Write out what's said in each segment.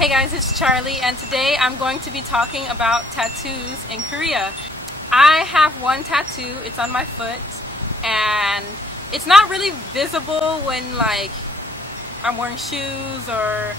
Hey guys, it's Charlie, and today I'm going to be talking about tattoos in Korea. I have one tattoo. It's on my foot, and it's not really visible when like I'm wearing shoes or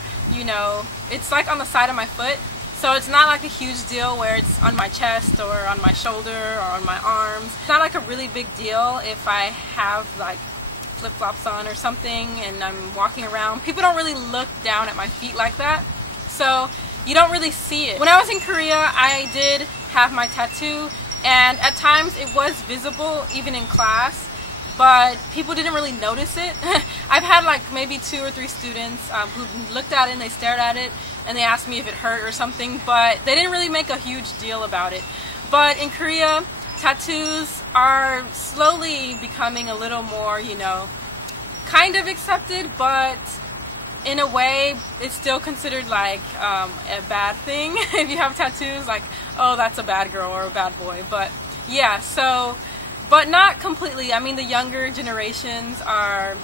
it's like on the side of my foot. So it's not like a huge deal where it's on my chest or on my shoulder or on my arms. It's not like a really big deal if I have like flip-flops on or something and I'm walking around. People don't really look down at my feet like that, so you don't really see it. When I was in Korea, I did have my tattoo, and at times it was visible even in class, but people didn't really notice it. I've had like maybe 2 or 3 students who looked at it and they stared at it and they asked me if it hurt or something, but they didn't really make a huge deal about it. But in Korea, tattoos are slowly becoming a little more, kind of accepted, but in a way it's still considered like a bad thing if you have tattoos, like, oh, that's a bad girl or a bad boy. But yeah, so, but not completely. I mean, the younger generations are,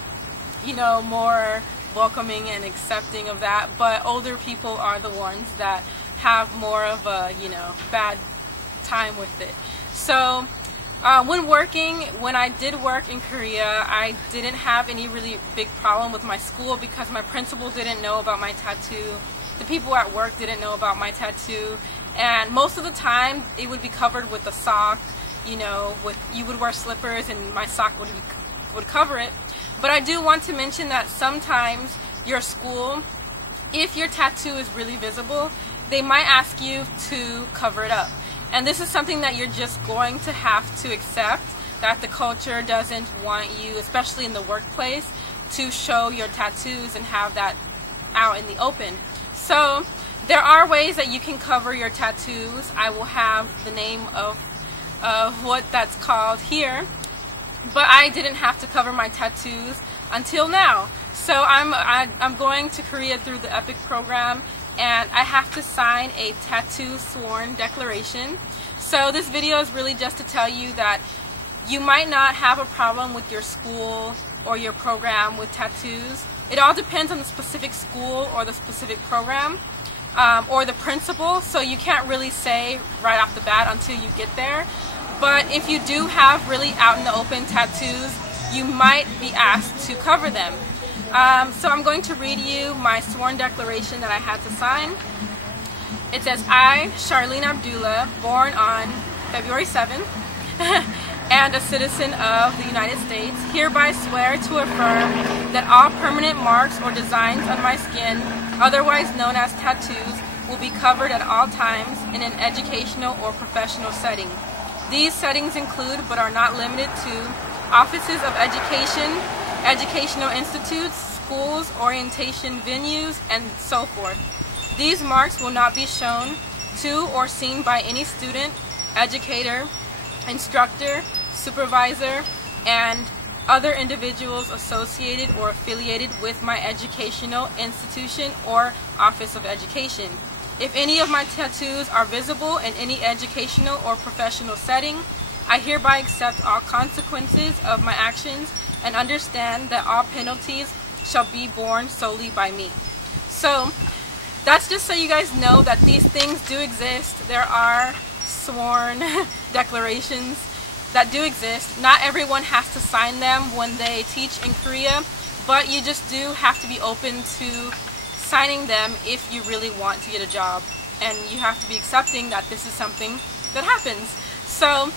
more welcoming and accepting of that, but older people are the ones that have more of a, bad time with it. So when I did work in Korea, I didn't have any really big problem with my school because my principal didn't know about my tattoo. The people at work didn't know about my tattoo, and most of the time it would be covered with a sock. You would wear slippers and my sock would cover it. But I do want to mention that sometimes your school, if your tattoo is really visible, they might ask you to cover it up. And this is something that you're just going to have to accept, that the culture doesn't want you, especially in the workplace, to show your tattoos and have that out in the open. So there are ways that you can cover your tattoos. I will have the name of what that's called here, but I didn't have to cover my tattoos until now. So I'm going to Korea through the EPIC program, and I have to sign a tattoo sworn declaration. So this video is really just to tell you that you might not have a problem with your school or your program with tattoos. It all depends on the specific school or the specific program or the principal, so you can't really say right off the bat until you get there. But if you do have really out in the open tattoos, you might be asked to cover them. So I'm going to read you my sworn declaration that I had to sign. It says, I, Charlene Abdullah, born on February 7th, and a citizen of the United States, hereby swear to affirm that all permanent marks or designs on my skin, otherwise known as tattoos, will be covered at all times in an educational or professional setting. These settings include, but are not limited to, offices of education, educational institutes, schools, orientation venues, and so forth. These marks will not be shown to or seen by any student, educator, instructor, supervisor, and other individuals associated or affiliated with my educational institution or office of education. If any of my tattoos are visible in any educational or professional setting, I hereby accept all consequences of my actions and understand that all penalties shall be borne solely by me. So that's just so you guys know that these things do exist. There are sworn declarations that do exist. Not everyone has to sign them when they teach in Korea, but you just do have to be open to signing them if you really want to get a job, and you have to be accepting that this is something that happens. So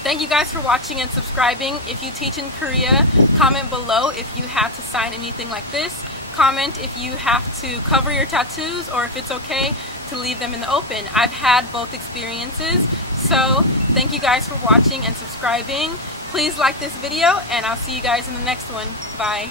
thank you guys for watching and subscribing. If you teach in Korea, comment below if you have to sign anything like this. Comment if you have to cover your tattoos or if it's okay to leave them in the open. I've had both experiences. So thank you guys for watching and subscribing. Please like this video, and I'll see you guys in the next one. Bye.